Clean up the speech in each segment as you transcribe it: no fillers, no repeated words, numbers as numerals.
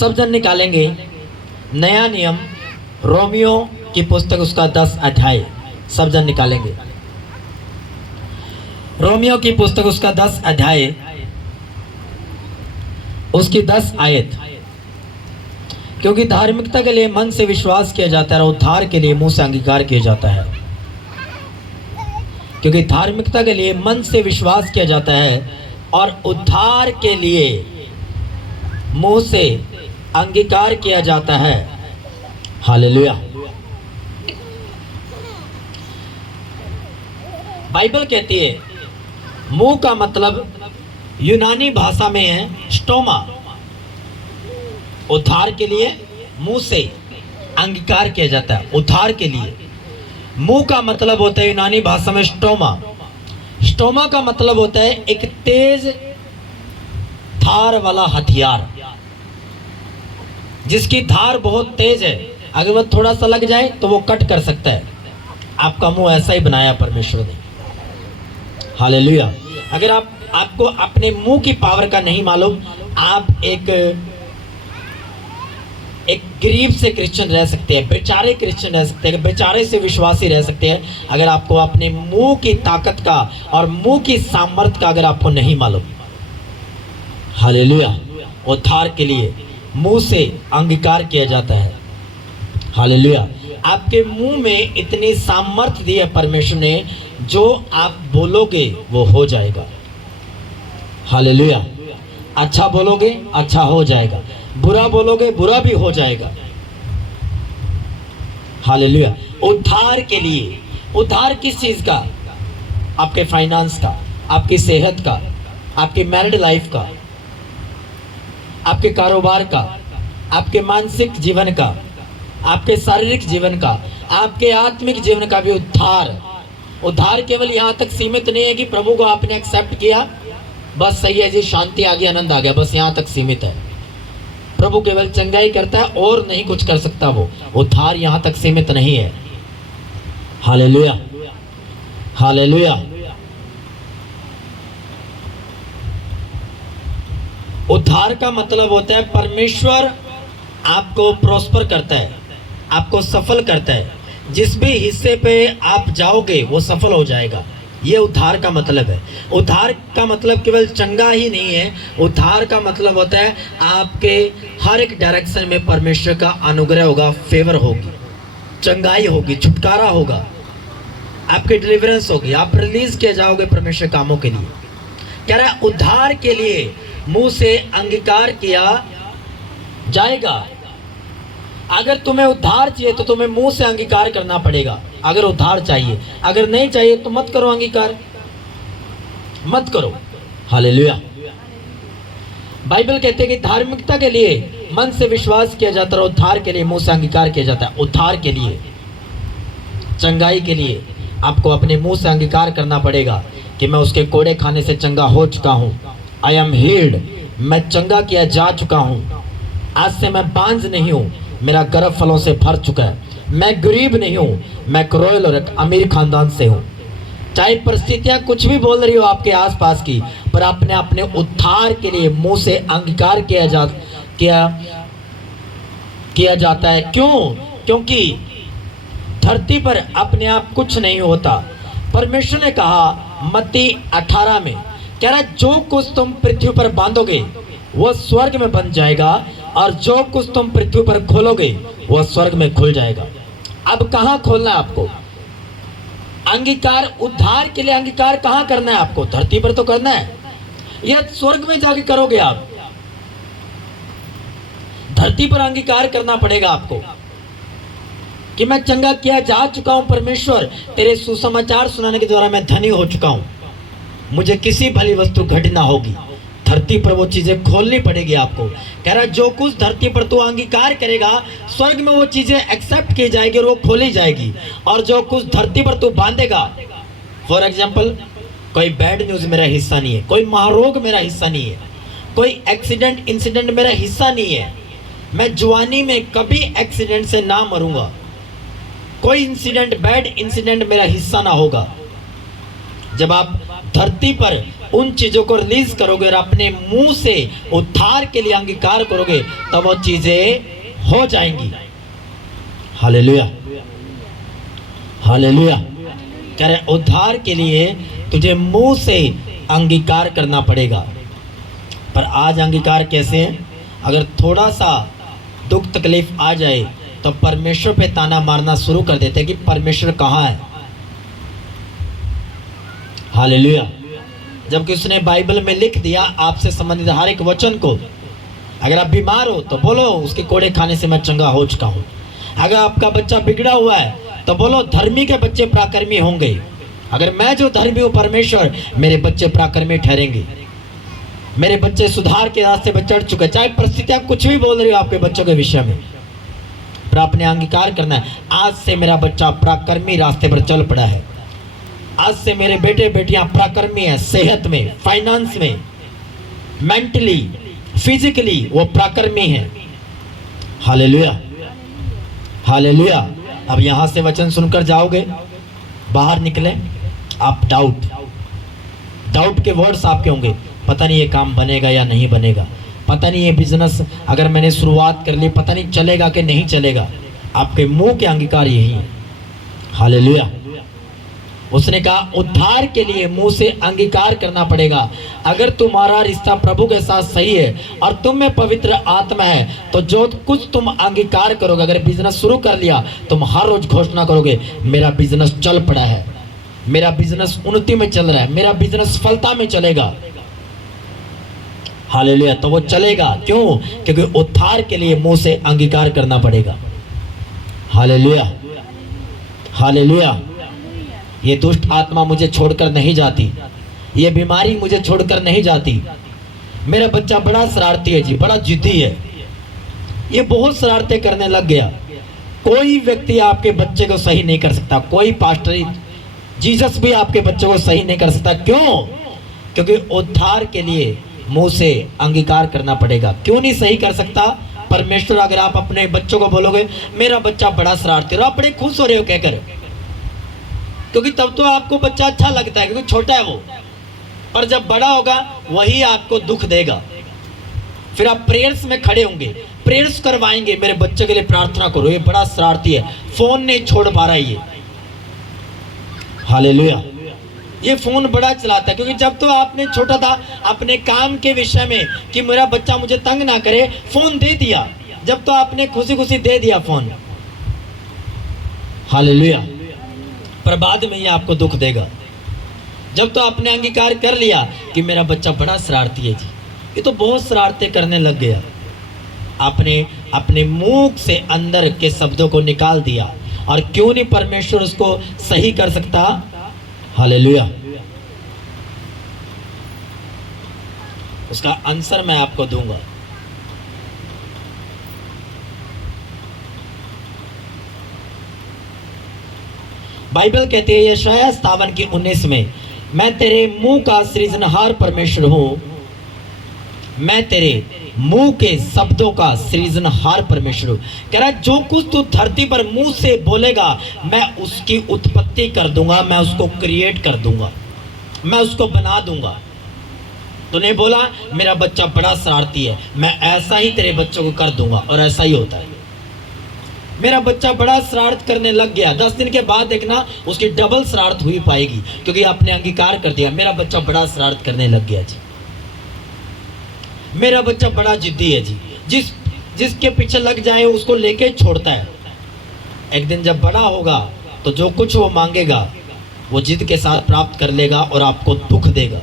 सब जन निकालेंगे नया नियम, रोमियो की पुस्तक, उसका 10 अध्याय। सब जन निकालेंगे रोमियो की पुस्तक, उसका 10 अध्याय, उसकी 10 आयत। क्योंकि धार्मिकता के लिए मन से विश्वास किया जाता है और उद्धार के लिए मुंह से अंगीकार किया जाता है। क्योंकि धार्मिकता के लिए मन से विश्वास किया जाता है और उद्धार के लिए मुंह से अंगीकार किया जाता है। हालेलुया। बाइबल कहती है मुंह का मतलब यूनानी भाषा में है स्टोमा। उद्धार के लिए मुंह से अंगीकार किया जाता है। उद्धार के लिए मुंह का मतलब होता है यूनानी भाषा में स्टोमा। स्टोमा का मतलब होता है एक तेज धार वाला हथियार, जिसकी धार बहुत तेज है, अगर वह थोड़ा सा लग जाए तो वो कट कर सकता है। आपका मुंह ऐसा ही बनाया परमेश्वर ने। हालेलुया। अगर आपको अपने मुंह की पावर का नहीं मालूम, आप एक गरीब से क्रिश्चियन रह सकते हैं, बेचारे क्रिश्चियन रह सकते हैं, बेचारे से विश्वासी रह सकते हैं, अगर आपको अपने मुंह की ताकत का और मुंह की सामर्थ्य का अगर आपको नहीं मालूम। हालेलुया। उद्धार के लिए मुंह से अंगीकार किया जाता है। हालेलुया। आपके मुंह में इतनी सामर्थ्य दी है परमेश्वर ने, जो आप बोलोगे वो हो जाएगा। हालेलुया। अच्छा बोलोगे अच्छा हो जाएगा, बुरा बोलोगे बुरा भी हो जाएगा। हालेलुया। उद्धार के लिए, उद्धार किस चीज का? आपके फाइनेंस का, आपकी सेहत का, आपकी मैरिड लाइफ का, आपके कारोबार का, आपके मानसिक जीवन का, आपके शारीरिक जीवन का, आपके आत्मिक जीवन का भी उद्धार। उद्धार केवल यहाँ तक सीमित नहीं है कि प्रभु को आपने एक्सेप्ट किया, बस सही है जी, शांति आ गई, आनंद आ गया, बस यहाँ तक सीमित है। प्रभु केवल चंगाई करता है और नहीं कुछ कर सकता। वो उद्धार यहाँ तक सीमित नहीं है। हालेलुया। हालेलुया। उद्धार का मतलब होता है परमेश्वर आपको प्रोस्पर करता है, आपको सफल करता है। जिस भी हिस्से पे आप जाओगे वो सफल हो जाएगा। ये उद्धार का मतलब है। उद्धार का मतलब केवल चंगा ही नहीं है, उद्धार का मतलब होता है आपके हर एक डायरेक्शन में परमेश्वर का अनुग्रह होगा, फेवर होगी, चंगाई होगी, छुटकारा होगा, आपकी डिलीवरेंस होगी, आप रिलीज किए जाओगे परमेश्वर कामों के लिए। कह रहा है उद्धार के लिए मुंह से अंगीकार किया जाएगा। अगर तुम्हें उद्धार चाहिए तो तुम्हें मुंह से अंगीकार करना पड़ेगा। अगर उद्धार चाहिए, अगर नहीं चाहिए तो मत करो अंगीकार, मत करो। हालेलुया। बाइबल कहते हैं कि धार्मिकता के लिए मन से विश्वास किया जाता है, उद्धार के लिए मुंह से अंगीकार किया जाता है। उद्धार के लिए, चंगाई के लिए आपको अपने मुंह से अंगीकार करना पड़ेगा कि मैं उसके कोड़े खाने से चंगा हो चुका हूं। आई एम हील्ड, मैं चंगा किया जा चुका हूं। आज से मैं बांझ नहीं हूं, मेरा गर्भ फलों से भर चुका है। मैं गरीब नहीं हूं, मैं रॉयल और एक अमीर खानदान से हूं। चाहे परिस्थितियां कुछ भी बोल रही हो आपके आसपास की, पर आपने अपने उद्धार के लिए मुंह से अंगीकार किया जाता है। क्यों? क्योंकि धरती पर अपने आप कुछ नहीं होता। परमेश्वर ने कहा मत्ती 18 में, कह रहा जो कुछ तुम पृथ्वी पर बांधोगे वह स्वर्ग में बंध जाएगा, और जो कुछ तुम पृथ्वी पर खोलोगे वह स्वर्ग में खुल जाएगा। अब कहां खोलना है आपको? अंगीकार, उद्धार के लिए अंगीकार कहां करना है आपको? धरती पर तो करना है, या स्वर्ग में जाके करोगे आप? धरती पर अंगीकार करना पड़ेगा आपको कि मैं चंगा किया जा चुका हूं परमेश्वर, तेरे सुसमाचार सुनाने के द्वारा मैं धनी हो चुका हूं, मुझे किसी भली वस्तु घटी ना होगी। धरती पर वो चीजें खोलनी पड़ेगी आपको। कह रहा जो कुछ धरती पर तू अंगीकार करेगा, स्वर्ग में वो चीजें एक्सेप्ट की जाएगी और वो खोली जाएगी। और जो कुछ धरती पर तू बांधेगा, फॉर एग्जाम्पल, कोई बैड न्यूज मेरा हिस्सा नहीं है, कोई महारोग मेरा हिस्सा नहीं है, कोई एक्सीडेंट इंसिडेंट मेरा हिस्सा नहीं है, मैं जवानी में कभी एक्सीडेंट से ना मरूंगा, कोई इंसिडेंट, बैड इंसिडेंट मेरा हिस्सा ना होगा। जब आप धरती पर उन चीजों को रिलीज करोगे और अपने मुंह से उद्धार के लिए अंगीकार करोगे तब वो चीजें हो जाएंगी। Hallelujah, hallelujah. कह रहे उद्धार के लिए तुझे मुंह से अंगीकार करना पड़ेगा। पर आज अंगीकार कैसे है? अगर थोड़ा सा दुख तकलीफ आ जाए तो परमेश्वर पे ताना मारना शुरू कर देते हैं कि परमेश्वर कहाँ है। हालेलुया। जबकि उसने बाइबल में लिख दिया आपसे संबंधित हर एक वचन को। अगर आप बीमार हो तो बोलो उसके कोड़े खाने से मैं चंगा हो चुका हूँ। अगर आपका बच्चा बिगड़ा हुआ है तो बोलो धर्मी के बच्चे पराक्रमी होंगे। अगर मैं जो धर्मी हूँ परमेश्वर, मेरे बच्चे पराक्रमी ठहरेंगे। मेरे बच्चे सुधार के रास्ते पर चढ़ चुके। चाहे परिस्थितियां कुछ भी बोल रही हो आपके बच्चों के विषय में, पर आपने अंगीकार करना है आज से मेरा बच्चा पराक्रमी रास्ते पर चल पड़ा है। आज से मेरे बेटे बेटियां पराक्रमी हैं, सेहत में, फाइनेंस में, मेंटली, फिजिकली वो पराक्रमी हैं। Hallelujah, hallelujah. अब यहां से वचन सुनकर जाओगे, बाहर निकले आप डाउट के वर्ड्स आपके होंगे। पता नहीं ये काम बनेगा या नहीं बनेगा, पता नहीं ये बिजनेस अगर मैंने शुरुआत कर ली पता नहीं चलेगा कि नहीं चलेगा। आपके मुंह के अंगीकार यही है। हालेलुया। उसने कहा उद्धार के लिए मुंह से अंगीकार करना पड़ेगा। अगर तुम्हारा रिश्ता प्रभु के साथ सही है और तुम में पवित्र आत्मा है तो जो कुछ तुम अंगीकार करोगे, अगर बिजनेस शुरू कर लिया तुम हर रोज घोषणा करोगे मेरा बिजनेस चल पड़ा है, मेरा बिजनेस उन्नति में चल रहा है, मेरा बिजनेस सफलता में चलेगा। हालेलुया। तो वो चलेगा क्यों? क्योंकि उद्धार के लिए मुंह से अंगीकार करना पड़ेगा। Hallelujah, hallelujah. ये दुष्ट आत्मा मुझे छोड़कर नहीं जाती, ये बीमारी मुझे छोड़कर नहीं जाती। मेरा बच्चा बड़ा शरारती है जी, बड़ा जिद्दी है, ये बहुत शरारतें करने लग गया। कोई व्यक्ति आपके बच्चे को सही नहीं कर सकता, कोई पास्टर जीसस भी आपके बच्चे को सही नहीं कर सकता। क्यों? क्योंकि उद्धार के लिए मुंह से अंगीकार करना पड़ेगा। क्यों नहीं सही कर सकता? परमेश्वर अगर आप अपने बच्चों को बोलोगे मेरा बच्चा बड़ा शरारती है, आप बड़े खुश हो रहे हो कहकर, क्योंकि तब तो आपको बच्चा अच्छा लगता है क्योंकि छोटा है वो, पर जब बड़ा होगा वही आपको दुख देगा। फिर आप प्रेयर्स में खड़े होंगे, प्रेयर्स करवाएंगे, मेरे बच्चे के लिए प्रार्थना करो, ये बड़ा शरारती है, फोन नहीं छोड़ पा रहा है ये। हालेलुया। ये फोन बड़ा चलाता है, क्योंकि जब तो आपने छोटा था अपने काम के विषय में कि मेरा बच्चा मुझे तंग ना करे, फोन दे दिया, जब तो आपने खुशी खुशी दे दिया फोन। हालेलुया। पर बाद में ये आपको दुख देगा। जब तो आपने अंगीकार कर लिया कि मेरा बच्चा बड़ा शरारती है जी, ये तो बहुत शरारतें करने लग गया, आपने अपने मुंह से अंदर के शब्दों को निकाल दिया। और क्यों नहीं परमेश्वर उसको सही कर सकता? हालेलुया। उसका आंसर मैं आपको दूंगा। बाइबल कहती है यशायाह 57 की 19 में, मैं तेरे मुंह का सृजनहार परमेश्वर हूं, मैं तेरे मुंह के शब्दों का सृजनहार परमेश्वर हूं। कह रहा है जो कुछ तू धरती पर मुंह से बोलेगा मैं उसकी उत्पत्ति कर दूंगा, मैं उसको क्रिएट कर दूंगा, मैं उसको बना दूंगा। तूने बोला मेरा बच्चा बड़ा शरारती है, मैं ऐसा ही तेरे बच्चों को कर दूंगा, और ऐसा ही होता है। मेरा बच्चा बड़ा शरारत करने लग गया, 10 दिन के बाद देखना उसकी डबल शरारत हुई पाएगी, क्योंकि आपने अंगीकार कर दिया मेरा बच्चा बड़ा शरारत करने लग गया जी, मेरा बच्चा बड़ा जिद्दी है जी, जिसके पीछे लग जाए उसको लेके छोड़ता है। एक दिन जब बड़ा होगा तो जो कुछ वो मांगेगा वो जिद के साथ प्राप्त कर लेगा और आपको दुख देगा।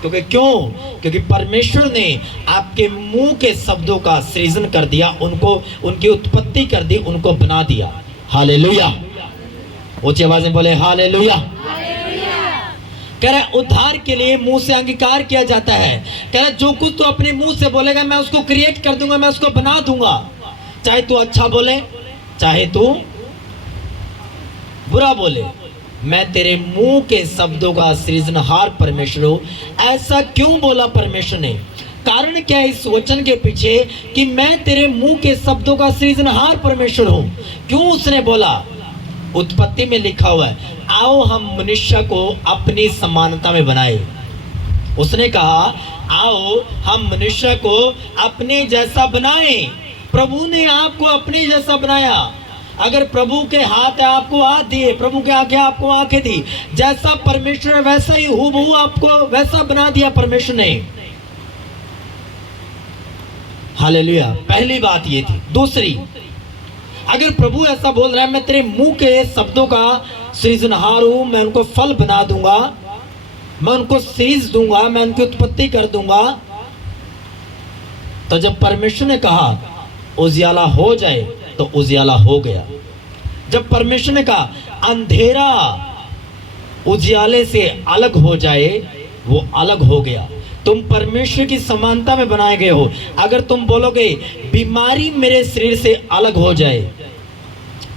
क्योंकि क्यों? क्योंकि परमेश्वर ने आपके मुंह के शब्दों का सृजन कर दिया, उनको उनकी उत्पत्ति कर दी, उनको बना दिया। हालेलुया। ऊंची आवाज में बोले हालेलुया। कह रहा उद्धार के लिए मुंह से अंगीकार किया जाता है। कह रहा जो कुछ तू अपने मुंह से बोलेगा मैं उसको क्रिएट कर दूंगा, मैं उसको बना दूंगा। चाहे तू अच्छा बोले चाहे तू बुरा बोले, मैं तेरे मुंह के शब्दों का सृजनहार परमेश्वर हूं। ऐसा क्यों बोला परमेश्वर ने? कारण क्या है इस वचन के पीछे कि मैं तेरे मुंह के शब्दों का सृजनहार परमेश्वर हूं? क्यों उसने बोला? उत्पत्ति में लिखा हुआ है आओ हम मनुष्य को अपनी समानता में बनाए। उसने कहा आओ हम मनुष्य को अपने जैसा बनाए। प्रभु ने आपको अपने जैसा बनाया। अगर प्रभु के हाथ है आपको हाथ दिए, प्रभु के आंखें आपको आंखें दी, जैसा परमेश्वर वैसा ही हूबहू आपको वैसा बना दिया परमेश्वर ने। हालेलुया। पहली बात ये थी। दूसरी, अगर प्रभु ऐसा बोल रहा है मैं तेरे मुंह के शब्दों का सृजनहार हूं, मैं उनको फल बना दूंगा, मैं उनको सीज दूंगा, मैं उनकी उत्पत्ति कर दूंगा, तो जब परमेश्वर ने कहा उजियाला हो जाए तो उजियाला हो गया। जब परमेश्वर ने कहा अंधेरा उजियाले से अलग हो जाए, वो अलग हो गया। तुम परमेश्वर की समानता में बनाए गए हो। अगर तुम बोलोगे बीमारी मेरे शरीर से अलग हो जाए,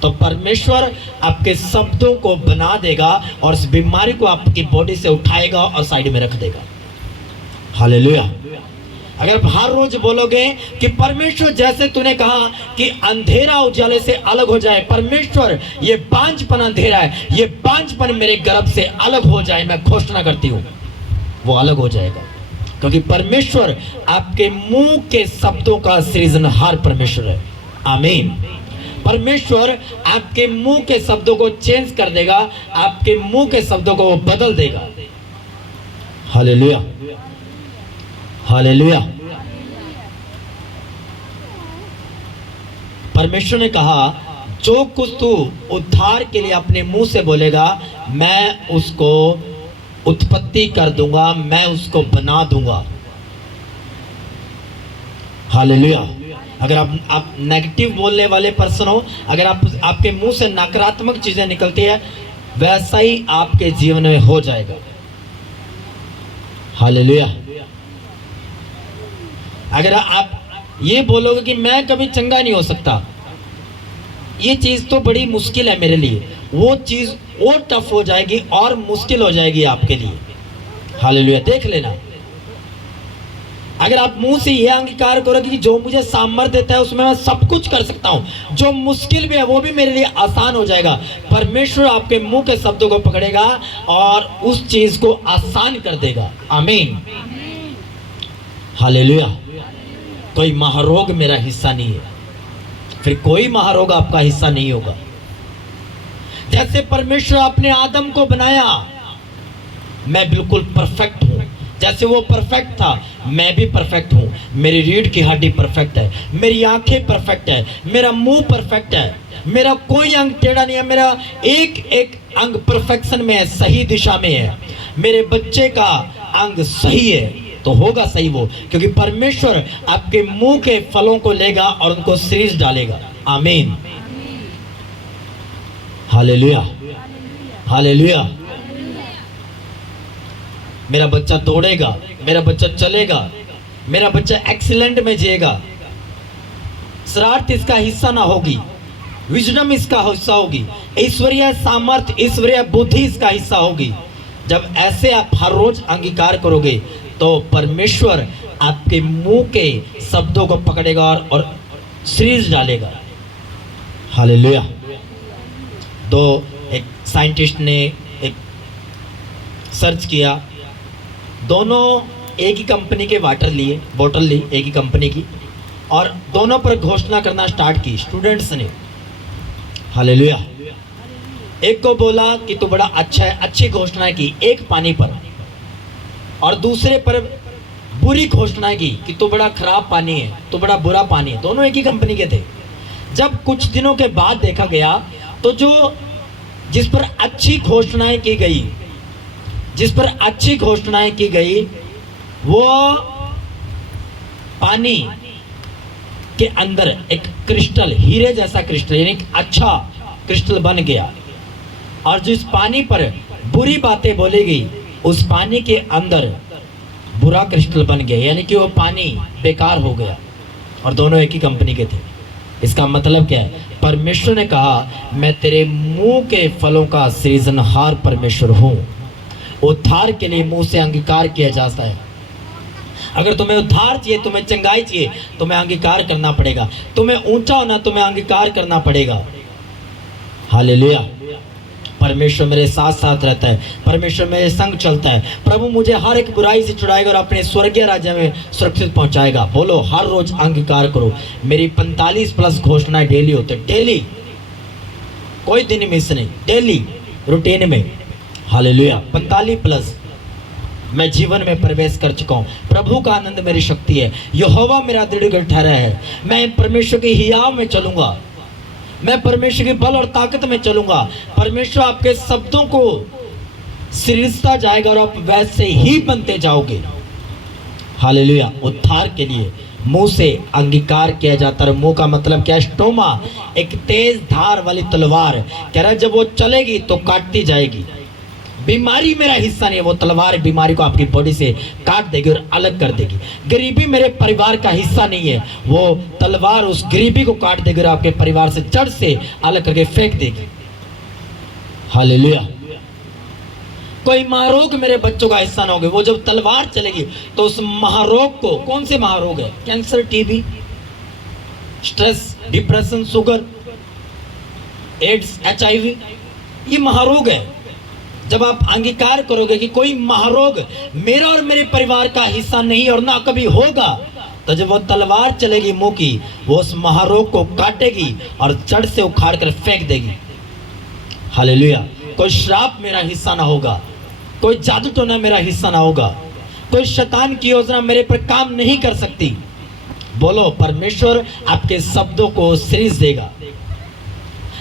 तो परमेश्वर आपके शब्दों को बना देगा और इस बीमारी को आपकी बॉडी से उठाएगा और साइड में रख देगा। हालेलुया। अगर आप हर रोज बोलोगे कि परमेश्वर जैसे तूने कहा कि अंधेरा उजाले से अलग हो जाए, परमेश्वर ये बांझपन अंधेरा है, ये बांझपन मेरे गर्भ से अलग हो जाए, मैं घोषणा करती हूँ वो अलग हो जाएगा। क्योंकि परमेश्वर आपके मुंह के शब्दों का सृजनहार परमेश्वर है। आमीन। परमेश्वर आपके मुंह के शब्दों को चेंज कर देगा, आपके मुंह के शब्दों को वो बदल देगा। Hallelujah, hallelujah. परमेश्वर ने कहा जो कुछ तू उद्धार के लिए अपने मुंह से बोलेगा, मैं उसको उत्पत्ति कर दूंगा, मैं उसको बना दूंगा। हालेलुया। अगर आप नेगेटिव बोलने वाले पर्सन हो, अगर आपके मुंह से नकारात्मक चीजें निकलती है, वैसा ही आपके जीवन में हो जाएगा। हालेलुया। अगर आप ये बोलोगे कि मैं कभी चंगा नहीं हो सकता, ये चीज तो बड़ी मुश्किल है मेरे लिए, वो चीज और टफ हो जाएगी और मुश्किल हो जाएगी आपके लिए। हालेलुया। देख लेना, अगर आप मुंह से यह अंगीकार करोगे कि जो मुझे सामर्थ्य देता है उसमें मैं सब कुछ कर सकता हूं, जो मुश्किल भी है वो भी मेरे लिए आसान हो जाएगा, परमेश्वर आपके मुंह के शब्दों को पकड़ेगा और उस चीज को आसान कर देगा। आमीन। हालेलुया। कोई महारोग मेरा हिस्सा नहीं है, फिर कोई महारोग आपका हिस्सा नहीं होगा। जैसे परमेश्वर अपने आदम को बनाया, मैं बिल्कुल परफेक्ट हूं, जैसे वो परफेक्ट था मैं भी परफेक्ट हूं। मेरी रीढ़ की हड्डी परफेक्ट है, मेरी आंखें परफेक्ट है, मेरा मुंह परफेक्ट है, मेरा कोई अंग टेढ़ा नहीं है, मेरा एक एक अंग परफेक्शन में है, सही दिशा में है। मेरे बच्चे का अंग सही है तो होगा सही वो, क्योंकि परमेश्वर आपके मुंह के फलों को लेगा और उनको सीरीज डालेगा। आमीन। Hallelujah, hallelujah. मेरा बच्चा दौड़ेगा, मेरा बच्चा चलेगा, मेरा बच्चा एक्सीलेंट में जिएगा, शरारत इसका हिस्सा ना होगी, विजडम इसका हिस्सा होगी, ईश्वरीय सामर्थ्य, ईश्वरीय बुद्धि इसका हिस्सा होगी। जब ऐसे आप हर रोज अंगीकार करोगे तो परमेश्वर आपके मुंह के शब्दों को पकड़ेगा और सीरीज डालेगा। हालेलुया। तो एक साइंटिस्ट ने एक सर्च किया, दोनों एक ही कंपनी के वाटर लिए, बोतल ली एक ही कंपनी की, और दोनों पर घोषणा करना स्टार्ट की स्टूडेंट्स ने। हालेलुया। एक को बोला कि तू बड़ा अच्छा है, अच्छी घोषणाएं की एक पानी पर, और दूसरे पर बुरी घोषणाएं की कि तू बड़ा खराब पानी है, तू बड़ा बुरा पानी है। दोनों एक ही कंपनी के थे। जब कुछ दिनों के बाद देखा गया तो जिस पर अच्छी घोषणाएं की गई, जिस पर अच्छी घोषणाएं की गई, वो पानी के अंदर एक क्रिस्टल, हीरे जैसा क्रिस्टल, यानी अच्छा क्रिस्टल बन गया। और जिस पानी पर बुरी बातें बोली गई, उस पानी के अंदर बुरा क्रिस्टल बन गया, यानी कि वो पानी बेकार हो गया। और दोनों एक ही कंपनी के थे। इसका मतलब क्या है? परमेश्वर ने कहा मैं तेरे मुंह के फलों का सृजनहार परमेश्वर हूं। उद्धार के लिए मुंह से अंगीकार किया जाता है। अगर तुम्हें उद्धार चाहिए, तुम्हें चंगाई चाहिए, तुम्हें अंगीकार करना पड़ेगा। तुम्हें ऊंचा होना, तुम्हें अंगीकार करना पड़ेगा। हालेलुया। परमेश्वर मेरे साथ साथ रहता है, परमेश्वर मेरे संग चलता है। प्रभु मुझे हर एक बुराई से छुड़ाएगा और अपने स्वर्गीय राज्य में सुरक्षित पहुंचाएगा। बोलो, हर रोज अंगीकार करो। मेरी 45+ घोषणाएं डेली होते, डेली, कोई दिन मिस नहीं, डेली रूटीन में। हालेलुया। 45+ मैं जीवन में प्रवेश कर चुका हूँ। प्रभु का आनंद मेरी शक्ति है, यहोवा मेरा दृढ़ ठहरा है। मैं परमेश्वर की हियाव में चलूंगा, मैं परमेश्वर के बल और ताकत में चलूंगा। परमेश्वर आपके शब्दों को सिरजता जाएगा और आप वैसे ही बनते जाओगे। हालेलुया। उद्धार के लिए मुंह से अंगीकार किया जाता है। मुंह का मतलब क्या है? स्टोमा, एक तेज धार वाली तलवार। कह रहा है जब वो चलेगी तो काटती जाएगी। बीमारी मेरा हिस्सा नहीं है, वो तलवार बीमारी को आपकी बॉडी से काट देगी और अलग कर देगी। गरीबी मेरे परिवार का हिस्सा नहीं है, वो तलवार उस गरीबी को काट देगी और आपके परिवार से जड़ से अलग करके फेंक देगी। हालेलुया। कोई महारोग मेरे बच्चों का हिस्सा ना होगा। वो जब तलवार चलेगी तो उस महारोग को, कौन से महारोग है? Cancer, TB, stress, depression, sugar, AIDS, HIV, ये महारोग है। जब आप अंगीकार करोगे कि कोई महारोग मेरा और मेरे परिवार का हिस्सा नहीं और ना कभी होगा, तो जब वो तलवार चलेगी मुंह की, वो उस महारोग को काटेगी और जड़ से उखाड़ कर फेंक देगी। हालेलुया। कोई श्राप मेरा हिस्सा ना होगा, कोई जादू टोना मेरा हिस्सा ना होगा, कोई शैतान की योजना मेरे पर काम नहीं कर सकती। बोलो, परमेश्वर आपके शब्दों को सृज देगा।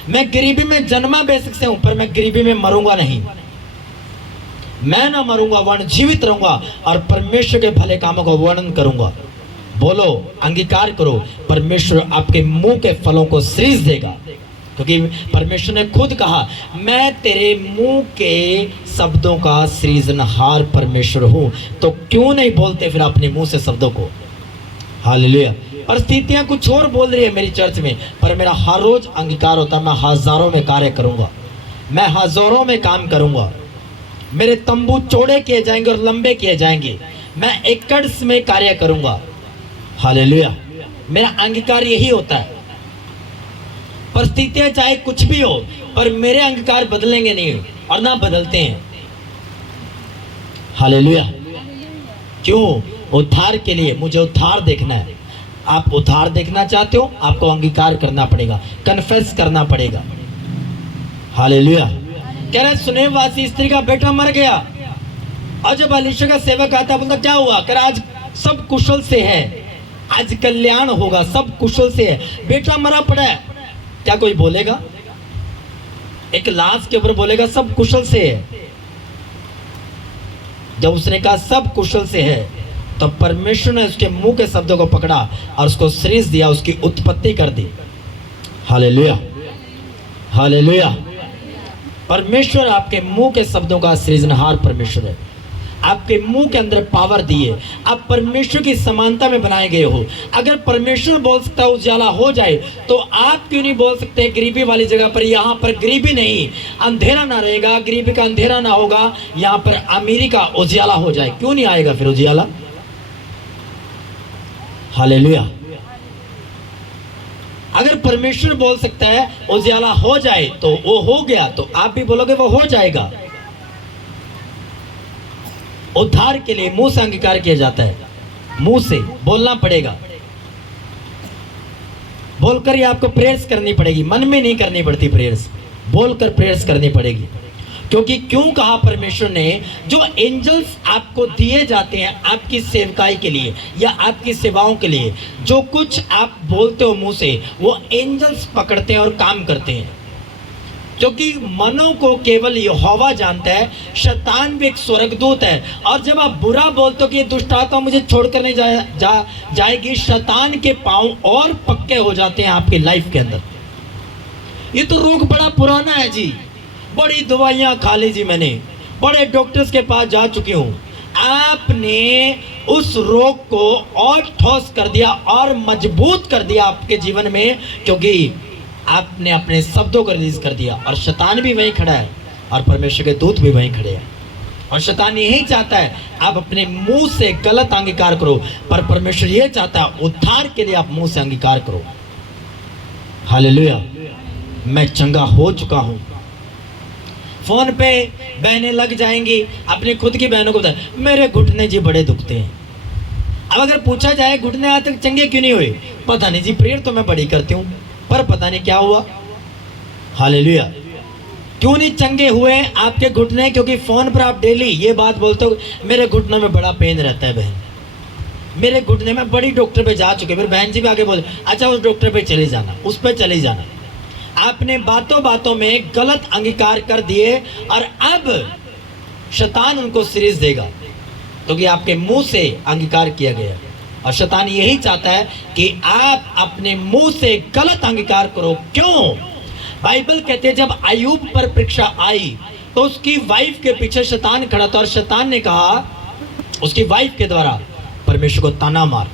मैं गरीबी में जन्मा बेशक से हूं, पर मैं गरीबी में मरूंगा नहीं। मैं ना मरूंगा, वर्ण जीवित रहूंगा और परमेश्वर के भले कामों का वर्णन करूंगा। बोलो, अंगीकार करो, परमेश्वर आपके मुंह के फलों को सृज देगा, क्योंकि परमेश्वर ने खुद कहा, मैं तेरे मुंह के शब्दों का सृजनहार परमेश्वर हूं। तो क्यों नहीं बोलते फिर अपने मुंह से शब्दों को? हालेलुया। परिस्थितियां कुछ और बोल रही है मेरी चर्च में, पर मेरा हर रोज अंगीकार होता है, मैं हजारों में कार्य करूंगा, मैं हजारों में काम करूंगा। मेरे तंबू चौड़े किए जाएंगे और लंबे किए जाएंगे, मैं एकड़ में कार्य करूंगा। हालेलुया। मेरा अंगीकार यही होता है। परिस्थितियां चाहे कुछ भी हो, पर मेरे अंगीकार बदलेंगे नहीं और ना बदलते हैं। हालेलुया। क्यों? उद्धार के लिए मुझे उद्धार देखना है। आप उद्धार देखना चाहते हो, आपको अंगीकार करना पड़ेगा, कन्फेस करना पड़ेगा। हालेलुया। कह रहे सुनेवासी स्त्री का बेटा मर गया, और जब अलीशा का सेवक आता, बोलता क्या हुआ? कह रहा आज सब कुशल से है, आज कल्याण होगा, सब कुशल से है, बेटा मरा पड़ा है। क्या कोई बोलेगा? एक लाश के ऊपर बोलेगा सब कुशल से है? जब उसने कहा सब कुशल से है, तो परमेश्वर ने उसके मुंह के शब्दों को पकड़ा और उसको सृज दिया, उसकी उत्पत्ति कर दी। हालेलुया। हालेलुया। परमेश्वर आपके मुंह के शब्दों का सृजनहार परमेश्वर है। आपके मुंह के अंदर पावर दिए, आप परमेश्वर की समानता में बनाए गए हो। अगर परमेश्वर बोल सकता है उजाला हो जाए, तो आप क्यों नहीं बोल सकते गरीबी वाली जगह पर, यहाँ पर गरीबी नहीं, अंधेरा ना रहेगा, गरीबी का अंधेरा ना होगा, यहाँ पर अमीरी का उजाला हो जाए? क्यों नहीं आएगा फिर उजाला? हालेलुया। अगर परमेश्वर बोल सकता है उजाला हो जाए तो वो हो गया, तो आप भी बोलोगे वो हो जाएगा। उद्धार के लिए मुंह से अंगीकार किया जाता है, मुंह से बोलना पड़ेगा। बोलकर ही आपको प्रेयर्स करनी पड़ेगी, मन में नहीं करनी पड़ती प्रेयर्स, बोलकर प्रेयर्स करनी पड़ेगी। क्योंकि क्यों कहा परमेश्वर ने, जो एंजल्स आपको दिए जाते हैं आपकी सेवकाई के लिए या आपकी सेवाओं के लिए, जो कुछ आप बोलते हो मुंह से, वो एंजल्स पकड़ते हैं और काम करते हैं। क्योंकि मनों को केवल यहोवा जानता है, शैतान भी एक स्वर्गदूत है। और जब आप बुरा बोलते हो कि ये दुष्ट आत्मा मुझे छोड़कर नहीं जाएगी, शैतान के पांव और पक्के हो जाते हैं आपकी लाइफ के अंदर। ये तो रोग बड़ा पुराना है जी, बड़ी दवाइयाँ खा ली जी मैंने, बड़े डॉक्टर्स के पास जा चुकी हूँ। आपने उस रोग को और ठोस कर दिया और मजबूत कर दिया आपके जीवन में, क्योंकि आपने अपने शब्दों को रिलीज कर दिया। और शैतान भी वहीं खड़ा है और परमेश्वर के दूत भी वहीं खड़े हैं। और शैतान यही चाहता है आप अपने मुंह से गलत अंगीकार करो, पर परमेश्वर यह चाहता है उद्धार के लिए आप मुंह से अंगीकार करो। हालेलुया। मैं चंगा हो चुका हूं, फोन पे बहनें लग जाएंगी, अपनी खुद की बहनों को बताए, मेरे घुटने जी बड़े दुखते हैं। अब अगर पूछा जाए घुटने आज तक चंगे क्यों नहीं हुए, पता नहीं जी, प्रेयर तो मैं बड़ी करती हूँ पर पता नहीं क्या हुआ। हालेलुया। क्यों नहीं चंगे हुए आपके घुटने? क्योंकि फोन पर आप डेली ये बात बोलते हो, मेरे घुटनों में बड़ा पेन रहता है बहन, मेरे घुटने में, बड़ी डॉक्टर पे जा चुके। फिर बहन जी भी आगे बोले, अच्छा उस डॉक्टर पे चले जाना, उस पे चले जाना। आपने बातों बातों में गलत अंगीकार कर दिए और अब शैतान उनको सीरीज देगा क्योंकि आपके मुंह से अंगीकार किया गया। और शैतान यही चाहता है कि आप अपने मुंह से गलत अंगीकार करो। क्यों? बाइबल कहते हैं जब अय्यूब पर परीक्षा आई तो उसकी वाइफ के पीछे शैतान खड़ा था और शैतान ने कहा उसकी वाइफ के द्वारा, परमेश्वर को ताना मार,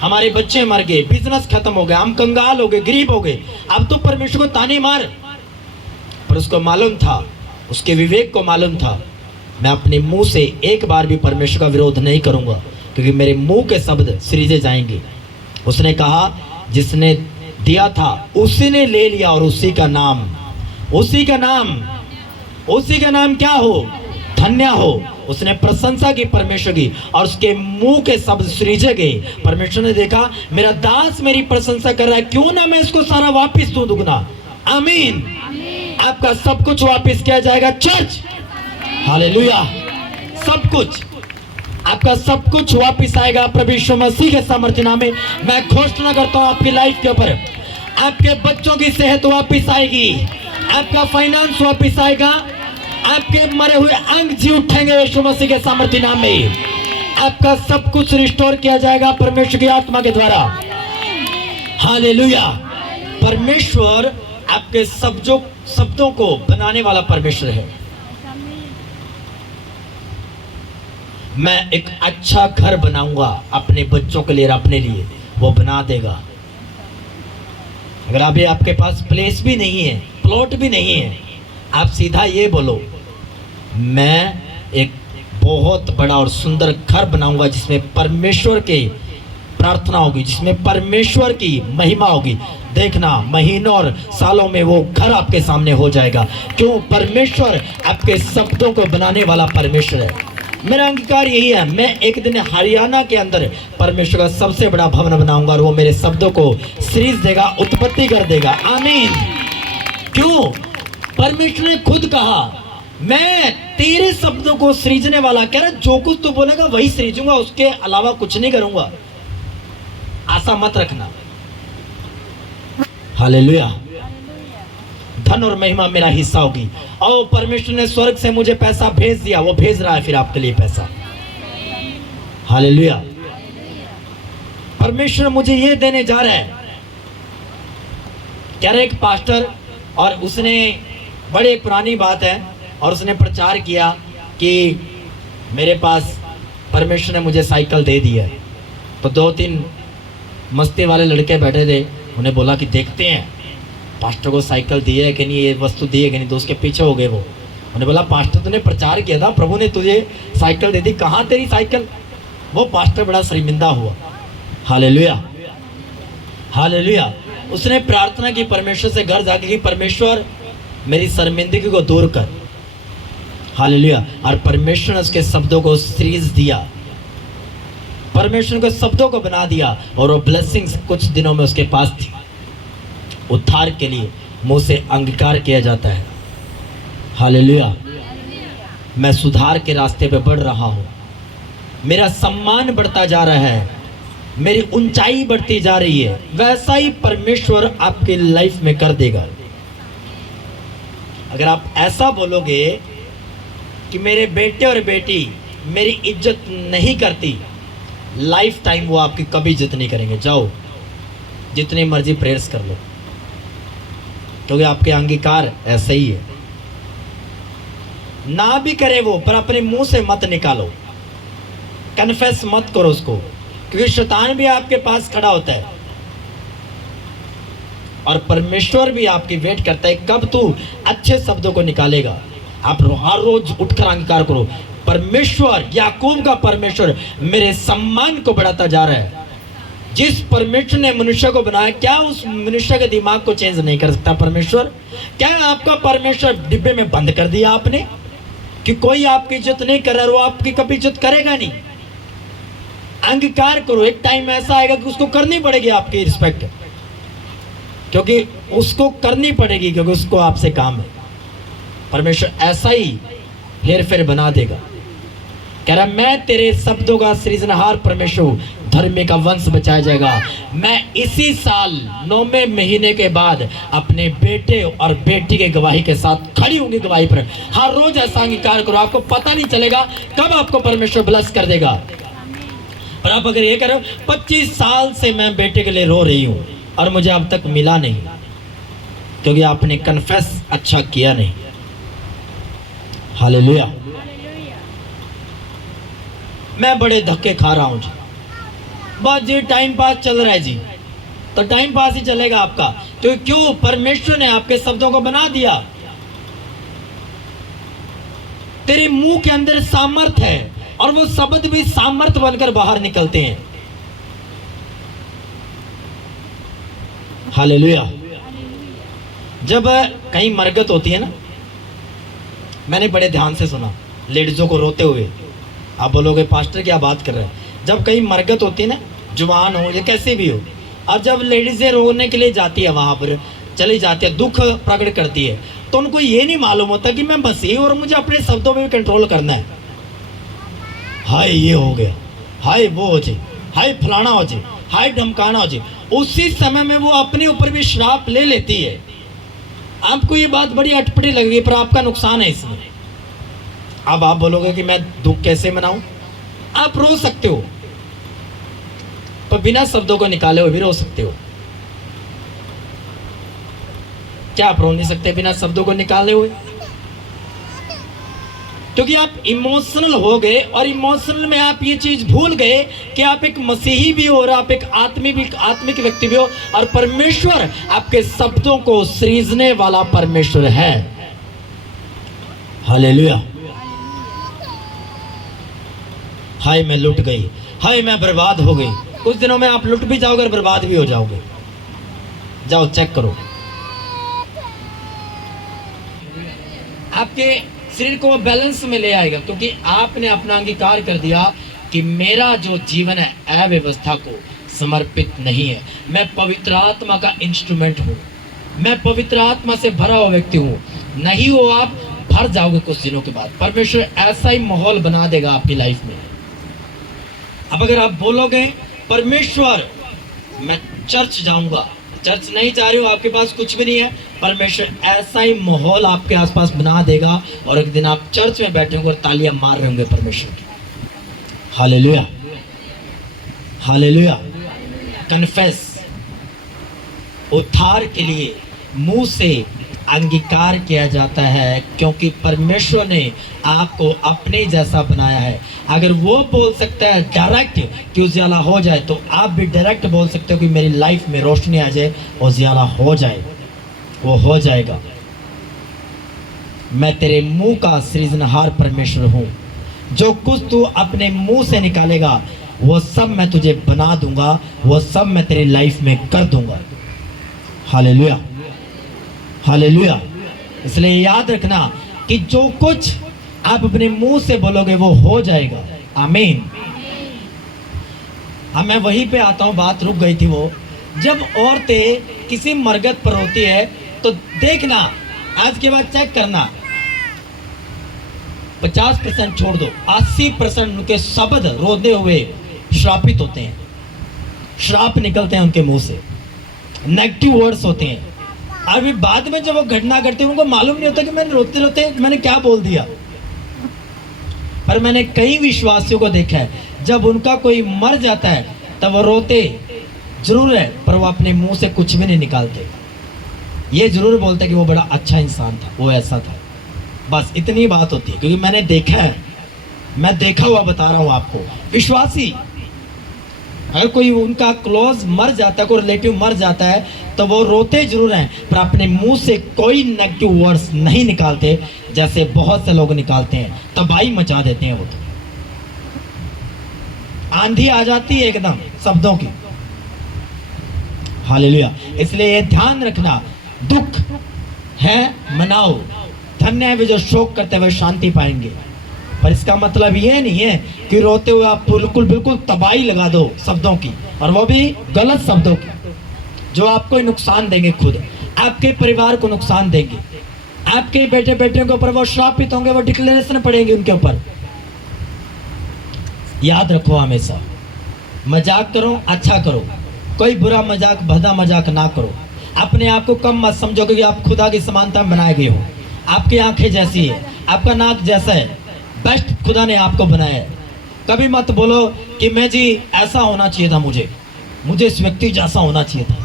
हमारे बच्चे मर गए, बिजनेस खत्म हो गया, हम कंगाल हो गए, गरीब हो गए, अब तो परमेश्वर को ताने मार। पर उसको मालूम था, उसके विवेक को मालूम था, मैं अपने मुंह से एक बार भी परमेश्वर का विरोध नहीं करूंगा क्योंकि मेरे मुंह के शब्द सृजे जाएंगे। उसने कहा जिसने दिया था उसी ने ले लिया और उसी का नाम क्या हो? धन्य हो। उसने प्रशंसा की परमेश्वर की और उसके मुंह के शब्द सृजे गए। परमेश्वर ने देखा मेरा दास मेरी प्रशंसा कर रहा है, क्यों ना मैं इसको सारा वापस दूं दुगना। आमीन। आपका सब कुछ वापस किया जाएगा चर्च। हालेलुया। सब कुछ, आपका सब कुछ वापस आएगा प्रभु यीशु मसीह के सामर्थ्य नाम में। मैं घोषणा करता हूं आपकी लाइफ के ऊपर, आपके बच्चों की सेहत वापस आएगी, आपका फाइनेंस वापस आएगा, आपके मरे हुए अंग जी उठेंगे यीशु मसीह के सामर्थ्य नाम में। आपका सब कुछ रिस्टोर किया जाएगा परमेश्वर की आत्मा के द्वारा। हालेलुया। परमेश्वर आपके शब्दों को बनाने वाला परमेश्वर है। मैं एक अच्छा घर बनाऊंगा अपने बच्चों के लिए और अपने लिए, वो बना देगा। अगर अभी आपके पास प्लेस भी नहीं है, प्लॉट भी नहीं है, आप सीधा ये बोलो, मैं एक बहुत बड़ा और सुंदर घर बनाऊंगा जिसमें परमेश्वर के प्रार्थना होगी, जिसमें परमेश्वर की महिमा होगी। देखना महीनों और सालों में वो घर आपके सामने हो जाएगा। क्यों? परमेश्वर आपके शब्दों को बनाने वाला परमेश्वर है। मेरा अंगीकार यही है, मैं एक दिन हरियाणा के अंदर परमेश्वर का सबसे बड़ा भवन बनाऊंगा और वो मेरे शब्दों को सृज देगा, उत्पत्ति कर देगा। आमीन। क्यों? परमेश्वर ने खुद कहा मैं तेरे शब्दों को सृजने वाला। कह रहा जो कुछ तू बोलेगा वही सृजूंगा, उसके अलावा कुछ नहीं करूंगा। आशा मत रखना। हालेलुया। धन और महिमा मेरा हिस्सा होगी। और परमेश्वर ने स्वर्ग से मुझे पैसा भेज दिया, वो भेज रहा है फिर आपके लिए पैसा। हालेलुया। परमेश्वर मुझे ये देने जा रहा है। कह रहे एक पास्टर, और उसने बड़ी पुरानी बात है, और उसने प्रचार किया कि मेरे पास परमेश्वर ने मुझे साइकिल दे दी है। तो 2-3 मस्ती वाले लड़के बैठे थे, उन्हें बोला कि देखते हैं पास्टर को साइकिल दी है कि नहीं, ये वस्तु दी है कि नहीं। तो उसके पीछे हो गए वो। उन्हें बोला पास्टर तूने प्रचार किया था, प्रभु ने तुझे साइकिल दे दी, कहाँ तेरी साइकिल? वो पास्टर बड़ा शर्मिंदा हुआ। हालेलुया। हालेलुया। उसने प्रार्थना की परमेश्वर से घर जाके कि परमेश्वर मेरी शर्मिंदगी को दूर कर। हालेलुया। और परमेश्वर ने उसके शब्दों को सृज दिया, परमेश्वर के शब्दों को बना दिया, और वो ब्लेसिंग्स कुछ दिनों में उसके पास थी। उद्धार के लिए मुंह से अंगीकार किया जाता है। हालेलुया। मैं सुधार के रास्ते पे बढ़ रहा हूं, मेरा सम्मान बढ़ता जा रहा है, मेरी ऊंचाई बढ़ती जा रही है। वैसा ही परमेश्वर आपकी लाइफ में कर देगा। अगर आप ऐसा बोलोगे कि मेरे बेटे और बेटी मेरी इज्जत नहीं करती, लाइफ टाइम वो आपकी कभी इज्जत नहीं करेंगे। जाओ जितनी मर्जी प्रेयर्स कर लो, क्योंकि आपके अंगीकार ऐसे ही है। ना भी करे वो, पर अपने मुंह से मत निकालो, कन्फेस मत करो उसको, क्योंकि शैतान भी आपके पास खड़ा होता है और परमेश्वर भी आपकी वेट करता है कब तू अच्छे शब्दों को निकालेगा। आप हर रोज उठकर अंगीकार करो, परमेश्वर, याकूब का परमेश्वर मेरे सम्मान को बढ़ाता जा रहा है। जिस परमेश्वर ने मनुष्य को बनाया, क्या उस मनुष्य के दिमाग को चेंज नहीं कर सकता परमेश्वर? क्या आपका परमेश्वर डिब्बे में बंद कर दिया आपने कि कोई आपकी इज्जत नहीं कर रहा और वो आपकी कभी इज्जत करेगा नहीं? अंगीकार करो, एक टाइम ऐसा आएगा कि उसको करनी पड़ेगी आपकी रिस्पेक्ट, क्योंकि उसको करनी पड़ेगी, क्योंकि उसको आपसे काम है। परमेश्वर ऐसा ही हेर फेर बना देगा। कह रहा मैं तेरे शब्दों का सृजनहार परमेश्वर हूं, धर्मी का वंश बचाया जाएगा। मैं इसी साल 9वें महीने के बाद अपने बेटे और बेटी के गवाही के साथ खड़ी होंगी गवाही पर। हर रोज ऐसा अंगीकार करो, आपको पता नहीं चलेगा कब आपको परमेश्वर ब्लेस कर देगा। पर आप अगर ये करो 25 साल से मैं बेटे के लिए रो रही हूं और मुझे अब तक मिला नहीं, क्योंकि आपने कन्फेस अच्छा किया नहीं। हालेलुया। मैं बड़े धक्के खा रहा हूं जी, बस जी टाइम पास चल रहा है जी, तो टाइम पास ही चलेगा आपका। तो क्यों? परमेश्वर ने आपके शब्दों को बना दिया। तेरे मुंह के अंदर सामर्थ है और वो शब्द भी सामर्थ बनकर बाहर निकलते हैं। हालेलुया। जब कहीं मरगत होती है ना, मैंने बड़े ध्यान से सुना लेडीजों को रोते हुए। आप बोलोगे पास्टर क्या बात कर रहे हैं? जब कहीं मरगत होती है ना, जुबान हो या कैसे भी हो, और जब लेडीजें रोने के लिए जाती है, वहां पर चली जाती है, दुख प्रकट करती है, तो उनको ये नहीं मालूम होता कि मैं मसीह और मुझे अपने शब्दों पे भी कंट्रोल करना है। हाय ये हो गया, हाय वो हो जाए, हाय फलाना हो जाए, हाय धमकाना हो जाए। उसी समय में वो अपने ऊपर भी श्राप ले लेती है। आपको ये बात बड़ी अटपटी लगेगी, पर आपका नुकसान है इसमें। अब आप बोलोगे कि मैं दुख कैसे मनाऊं? आप रो सकते हो, पर बिना शब्दों को निकाले हुए भी रो सकते हो। क्या आप रो नहीं सकते बिना शब्दों को निकाले हुए? क्योंकि आप इमोशनल हो गए, और इमोशनल में आप ये चीज भूल गए कि आप एक मसीही भी हो और आप एक आत्मिक व्यक्ति भी हो, और परमेश्वर आपके शब्दों को सृजने वाला परमेश्वर है। हालेलुया। हाय मैं लुट गई, हाय मैं बर्बाद हो गई। कुछ दिनों में आप लुट भी जाओगे और बर्बाद भी हो जाओगे। जाओ चेक करो। आपके शरीर को बैलेंस में ले आएगा, क्योंकि आपने अपना अंगीकार कर दिया कि मेरा जो जीवन है अव्यवस्था को समर्पित नहीं है। मैं पवित्र आत्मा का इंस्ट्रूमेंट हूँ, मैं पवित्र आत्मा से भरा हुआ व्यक्ति हूँ। नहीं हो आप, भर जाओगे कुछ दिनों के बाद। परमेश्वर ऐसा ही माहौल बना देगा आपकी लाइफ में। अब अगर आप बोलोगे परमेश्वर मैं चर्च जाऊंगा, चर्च नहीं जा रही हो, आपके पास कुछ भी नहीं है, परमेश्वर ऐसा ही माहौल आपके आसपास बना देगा, और एक दिन आप चर्च में बैठे होंगे और तालियां मार रहे होंगे परमेश्वर की। Hallelujah, hallelujah. कन्फेस, उद्धार के लिए मुंह से अंगीकार किया जाता है, क्योंकि परमेश्वर ने आपको अपने जैसा बनाया है। अगर वो बोल सकता है डायरेक्ट कि उजियाला हो जाए, तो आप भी डायरेक्ट बोल सकते हो कि मेरी लाइफ में रोशनी आ जाए, उजियाला हो जाए। वो हो जाएगा। मैं तेरे मुंह का सृजनहार परमेश्वर हूं। जो कुछ तू अपने मुंह से निकालेगा वो सब मैं तुझे बना दूंगा, वो सब मैं तेरी लाइफ में कर दूंगा। Hallelujah, hallelujah. इसलिए याद रखना कि जो कुछ आप अपने मुंह से बोलोगे वो हो जाएगा। आमीन। अब मैं वहीं पे आता हूं, बात रुक गई थी वो। जब औरतें किसी मरगत पर होती है तो देखना, आज के बाद चेक करना, 50% छोड़ दो, 80% उनके शब्द रोते हुए श्रापित होते हैं। श्राप निकलते हैं उनके मुंह से, नेगेटिव वर्ड्स होते हैं। अभी बाद में जब वो घटना करते हैं उनको मालूम नहीं होता कि मैंने रोते रोते मैंने क्या बोल दिया। पर मैंने कई विश्वासियों को देखा है, जब उनका कोई मर जाता है तब वो रोते जरूर है, पर वो अपने मुंह से कुछ भी नहीं निकालते। ये जरूर बोलते कि वो बड़ा अच्छा इंसान था, वो ऐसा था। बस इतनी बात होती है, क्योंकि मैंने देखा है, मैं देखा हुआ बता रहा हूं आपको। विश्वासी अगर कोई उनका क्लोज मर जाता है, कोई रिलेटिव मर जाता है, तो वो रोते जरूर हैं, पर अपने मुंह से कोई नेगेटिव वर्ड्स नहीं निकालते, जैसे बहुत से लोग निकालते हैं। तबाही मचा देते हैं वो तो। आंधी आ जाती है एकदम शब्दों की, हालेलुया। इसलिए ये ध्यान रखना, दुख है मनाओ, धन्य है वे जो शोक करते हुए शांति पाएंगे। पर इसका मतलब ये नहीं है कि रोते हुए आप बिल्कुल तबाही लगा दो शब्दों की, और वो भी गलत शब्दों की, जो आपको नुकसान देंगे, खुद आपके परिवार को नुकसान देंगे, आपके बेटे बेटियों के ऊपर वो श्रापित होंगे, वो डिक्लेरेशन पड़ेंगे उनके ऊपर। याद रखो हमेशा, मजाक करो अच्छा करो, कोई बुरा मजाक भदा मजाक ना करो। अपने आप को कम मत समझो, क्योंकि आप खुदा की समानता में बनाए गए हो। आपकी आंखें जैसी है, आपका नाक जैसा है, बेस्ट खुदा ने आपको बनाया है। कभी मत बोलो कि मैं जी ऐसा होना चाहिए था, मुझे इस व्यक्ति जैसा होना चाहिए था।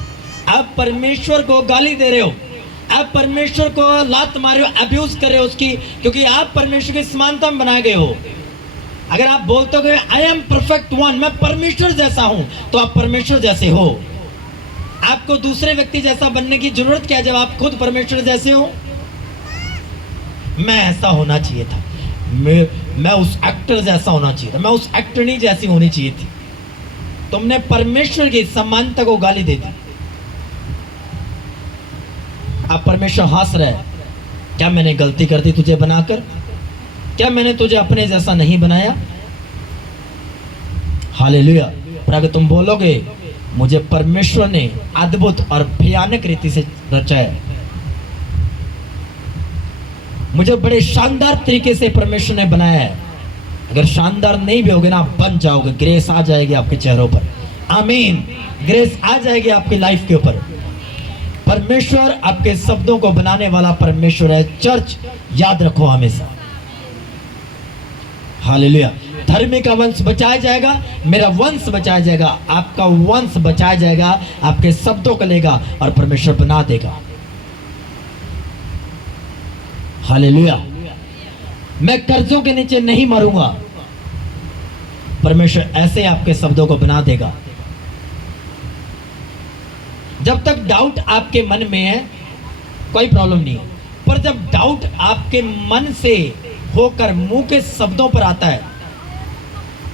आप परमेश्वर को गाली दे रहे हो, आप परमेश्वर को लात मार रहे हो, अब्यूज कर रहे हो उसकी, क्योंकि आप परमेश्वर की समानता में बनाए गए हो। अगर आप बोलते हो आई एम परफेक्ट वन, मैं परमेश्वर जैसा हूं, तो आप परमेश्वर जैसे हो। आपको दूसरे व्यक्ति जैसा बनने की जरूरत क्या है जब आप खुद परमेश्वर जैसे हो। मैं ऐसा होना चाहिए था, मैं उस एक्टर जैसा होना चाहिए था, मैं उस एक्टरनी जैसी होनी चाहिए थी। तुमने परमेश्वर की समानता को गाली दे दी। अब परमेश्वर हंस रहा है, क्या मैंने गलती कर दी तुझे बनाकर? क्या मैंने तुझे अपने जैसा नहीं बनाया? हालेलुया। पर अगर तुम बोलोगे मुझे परमेश्वर ने अद्भुत और भयानक रीति से रचा है, मुझे बड़े शानदार तरीके से परमेश्वर ने बनाया है, अगर शानदार नहीं भी होगे ना, आप बन जाओगे, ग्रेस आ जाएगी आपके चेहरों पर। आमीन। ग्रेस आ जाएगी आपकी लाइफ के ऊपर। परमेश्वर आपके शब्दों को बनाने वाला परमेश्वर है। चर्च याद रखो हमेशा। हालेलुया। धर्मी का वंश बचाया जाएगा, मेरा वंश बचाया जाएगा, आपका वंश बचाया जाएगा, आपके शब्दों को लेगा और परमेश्वर बना देगा। हालेलुया। मैं कर्जों के नीचे नहीं मरूंगा, परमेश्वर ऐसे आपके शब्दों को बना देगा। जब तक डाउट आपके मन में है कोई प्रॉब्लम नहीं है, पर जब डाउट आपके मन से होकर मुंह के शब्दों पर आता है,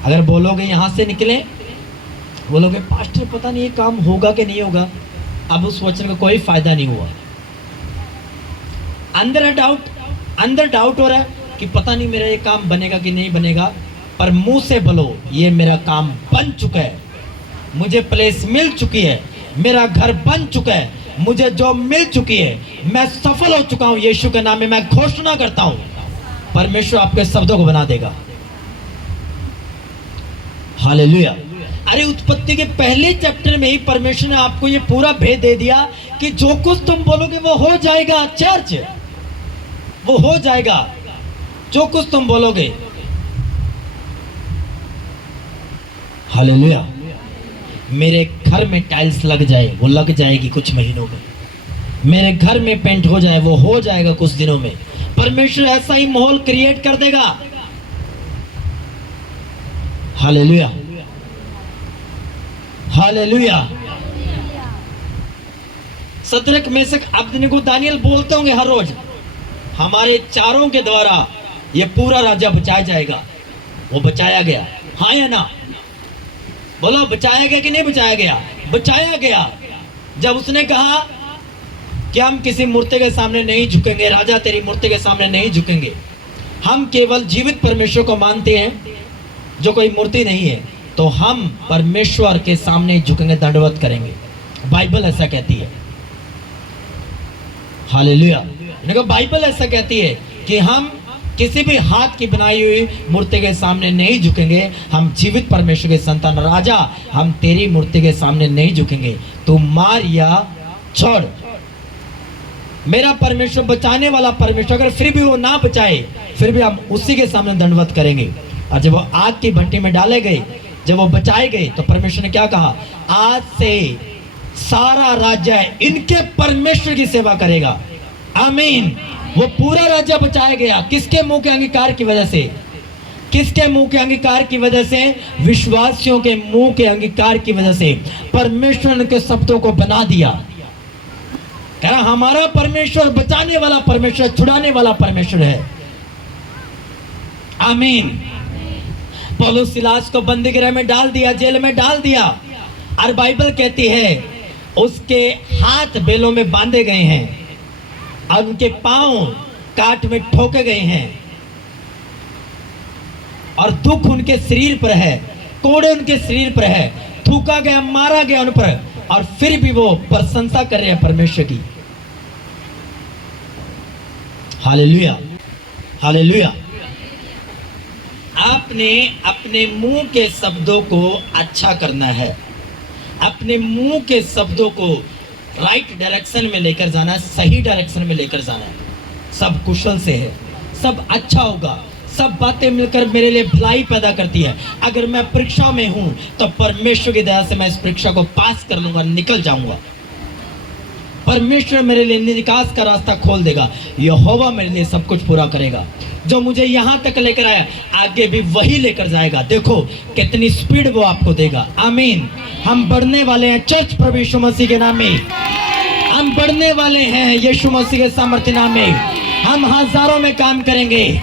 अगर बोलोगे यहां से निकले, बोलोगे पास्टर पता नहीं ये काम होगा कि नहीं होगा, अब उस वचन का कोई फायदा नहीं हुआ। अंदर डाउट हो रहा है कि पता नहीं मेरा ये काम बनेगा कि नहीं बनेगा, पर मुंह से बोलो ये मेरा काम बन चुका है, मुझे प्लेस मिल चुकी है, मेरा घर बन चुका है, मुझे जॉब मिल चुकी है, मैं सफल हो चुका हूं यीशु के नाम में। मैं घोषणा करता हूं परमेश्वर आपके शब्दों को बना देगा। हालेलुया। अरे उत्पत्ति के पहले चैप्टर में ही परमेश्वर ने आपको ये पूरा भेद दे दिया कि जो कुछ तुम बोलोगे वो हो जाएगा। चर्च, वो हो जाएगा जो कुछ तुम बोलोगे। हालेलुया। मेरे घर में टाइल्स लग जाए, वो लग जाएगी कुछ महीनों में। मेरे घर में पेंट हो जाए, वो हो जाएगा कुछ दिनों में। परमेश्वर ऐसा ही माहौल क्रिएट कर देगा। Hallelujah, hallelujah. Shadrach Meshach Abednego Daniel बोलते होंगे हर रोज, हमारे चारों के द्वारा ये पूरा राज्य बचाया जाएगा। वो बचाया गया, हाँ या ना? बोलो बचाया गया कि नहीं बचाया गया? बचाया गया। जब उसने कहा कि हम किसी मूर्ति के सामने नहीं झुकेंगे, राजा तेरी मूर्ति के सामने नहीं झुकेंगे, हम केवल जीवित परमेश्वर को मानते हैं जो कोई मूर्ति नहीं है, तो हम परमेश्वर के सामने झुकेंगे, दंडवत करेंगे। बाइबल ऐसा कहती है। हालेलुया। देखो बाइबल ऐसा कहती है कि हम किसी भी हाथ की बनाई हुई मूर्ति के सामने नहीं झुकेंगे, हम जीवित परमेश्वर के संतान। राजा हम तेरी मूर्ति के सामने नहीं झुकेंगे, तू मार या छोड़। मेरा परमेश्वर बचाने वाला परमेश्वर, अगर फिर भी वो ना बचाए फिर भी हम उसी के सामने दंडवत करेंगे। और जब वो आग की भट्टी में डाले गए, जब वो बचाए गए, तो परमेश्वर ने क्या कहा? आज से सारा राज्य इनके परमेश्वर की सेवा करेगा। आमीन। वो पूरा राज्य बचाया गया। किसके मुंह के अंगीकार की वजह से? किसके मुंह के अंगीकार की वजह से? विश्वासियों के मुंह के अंगीकार की वजह से परमेश्वर के शब्दों को बना दिया। कह रहा हमारा परमेश्वर बचाने वाला परमेश्वर, छुड़ाने वाला परमेश्वर है। आमीन। पौलुस सिलास को बंदी गृह में डाल दिया, जेल में डाल दिया, और बाइबल कहती है उसके हाथ बेलों में बांधे गए हैं और उनके पांव काट में ठोके गए हैं और दुख उनके शरीर पर है, कोड़े उनके शरीर पर है, थूका गया, मारा गया उन पर, और फिर भी वो प्रशंसा कर रहे हैं परमेश्वर की। Hallelujah, hallelujah. आपने अपने मुंह के शब्दों को अच्छा करना है, अपने मुंह के शब्दों को राइट डायरेक्शन में लेकर जाना है, सही डायरेक्शन में लेकर जाना है। सब कुशल से है, सब अच्छा होगा, सब बातें मिलकर मेरे लिए भलाई पैदा करती है। अगर मैं परीक्षा में हूं तो परमेश्वर की दया से मैं इस परीक्षा को पास कर लूंगा, निकल जाऊंगा। परमेश्वर मेरे लिए निकास का रास्ता खोल देगा, यहोवा मेरे लिए सब कुछ पूरा करेगा। जो मुझे यहां तक लेकर आया आगे भी वही लेकर जाएगा। देखो कितनी स्पीड वो आपको देगा। आमीन। हम बढ़ने वाले हैं चर्च प्रभु यीशु मसीह के नाम में, हम बढ़ने वाले हैं यीशु मसीह के सामर्थ्य नाम में। हम हजारों में काम करेंगे,